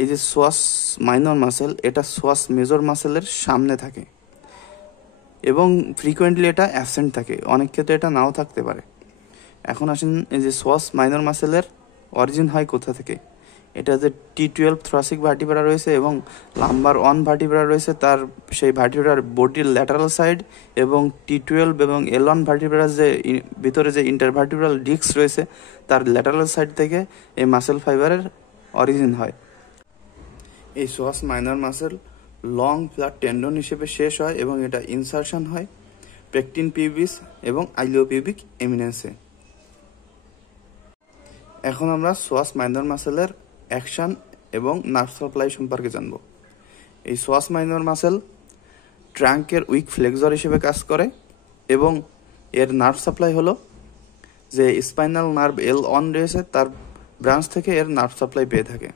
এই যে সোয়াস minor muscle, এটা সোয়াস মেজর মাসেলের সামনে থাকে এবং ফ্রিকোয়েন্টলি এটা অ্যাবসেন্ট থাকে, অনেক ক্ষেত্রে এটা নাও থাকতে পারে। এখন আসেন, এই যে সোয়াস মাইনর মাসেলের অরিজিন হয় কোথা থেকে। এটা যে T12 থ্রাসিক ভার্টিব্রা রয়েছে এবং লাম্বার 1 ভার্টিব্রা রয়েছে, তার সেই ভার্টিব্রার বডির ল্যাটারাল সাইড এবং T12 এবং L1 ভার্টিব্রার যে ভিতরে যে ইন্টারভার্টিব্রাল ডিস্ক রয়েছে তার ল্যাটারাল সাইড থেকে এই মাসেল ফাইবারের অরিজিন হয়। এই psoas minor muscle long flat tendon হিসেবে শেষ হয় এবং এটা ইনসারশন হয় পেকটিন পিউবিস এবং আইলিওপিউবিক এমিনেন্সে। এখন আমরা সোয়াস মাইনর মাসেলের অ্যাকশন এবং নার্ভ সাপ্লাই সম্পর্কে জানব। এই psoas minor muscle ট্রাঙ্কের week flexor হিসেবে কাজ করে এবং এর নার্ভ সাপ্লাই হলো যে স্পাইনাল নার্ভ L1 রয়েছে তার ব্রাঞ্চ থেকে এর নার্ভ সাপ্লাই পেয়ে থাকে।